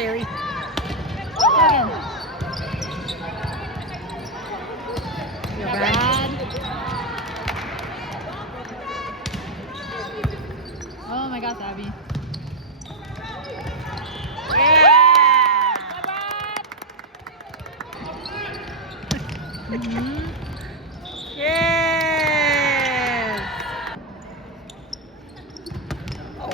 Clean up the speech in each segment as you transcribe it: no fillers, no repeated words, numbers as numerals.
Shaylee. Again. You're Brad. Brad. Oh my gosh, Abby. Yeah! Mm-hmm. Yes! Oh.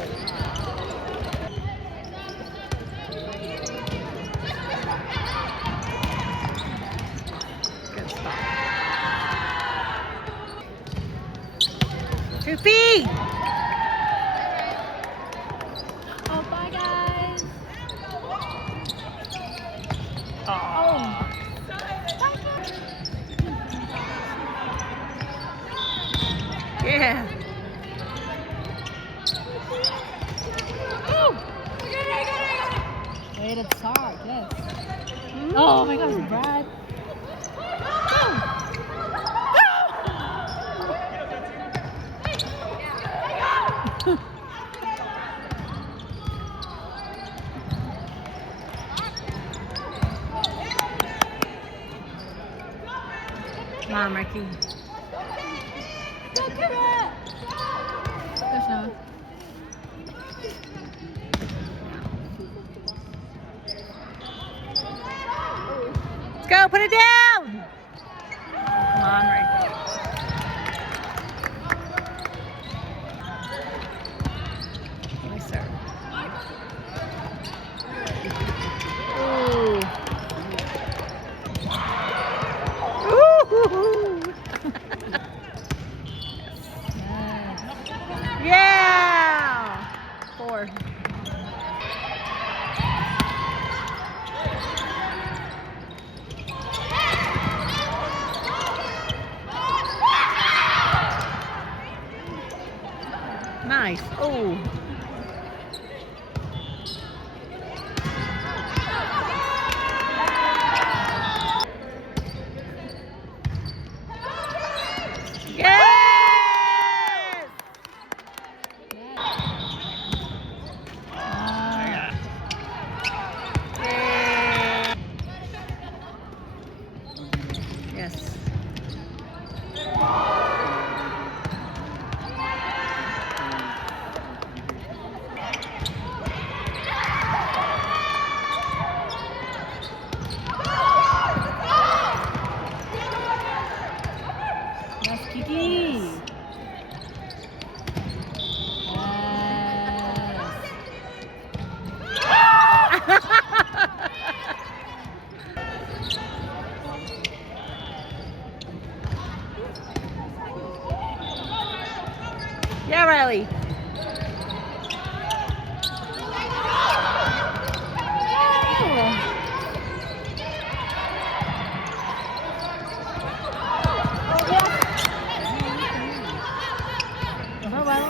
Good spot. 2 feet! Oh, bye guys. Oh. Yeah. Wait, it's hard, yes. Oh my gosh, Brad. Come on, Marky. Good shot. Let's go, put it down! Come on, Marky. Nice serve. Ooh. Ooh. Yeah! 4. Nice. Oh. Yes! Yes. Yes, Kiki. Yeah, Riley.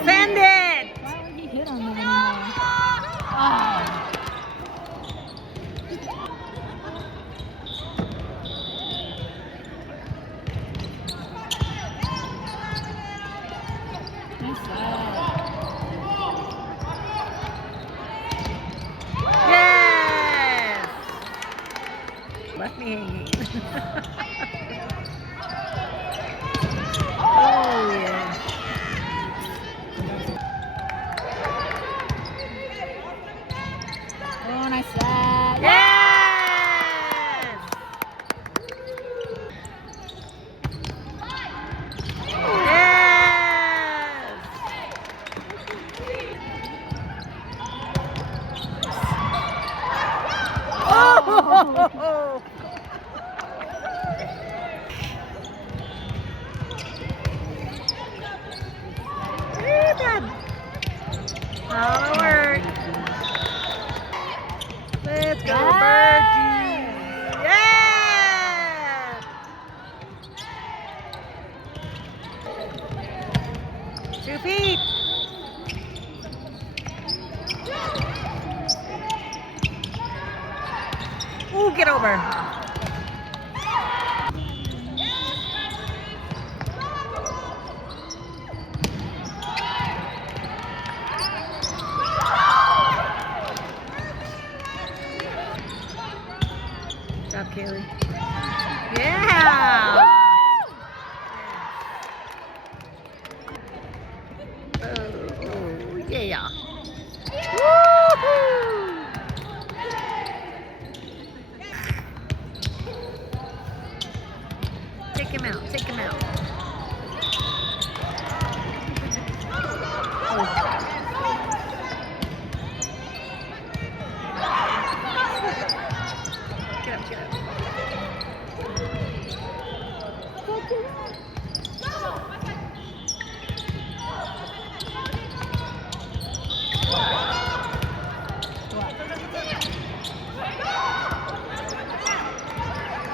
Send it! Why would he hit on that anymore? Oh. Nice shot. Yes! Left me hanging. Oh, yeah. Oh, nice shot. Yes! Oh! All work. Let's go, Bertie. Yeah! 2 feet. Ooh, get over. Oh, yeah. Woo-hoo! Take him out. Take him out. Get up, get up.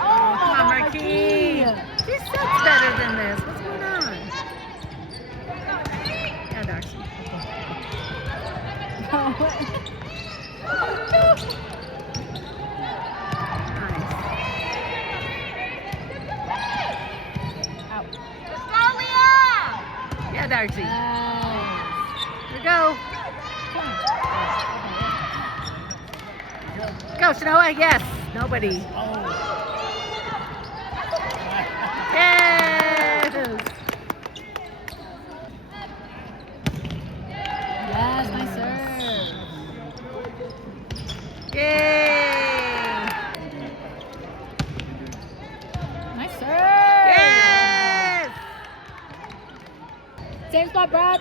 Oh, come on, Marquis. She sucks better than this. What's going on? Yeah, Darcy. Nice. Yeah, Darcy. Here we go. Go, Shanoa. Yes. Nobody. Yes. Yes, nice serve. Yay. Nice serve. Yes. Same spot, Brad.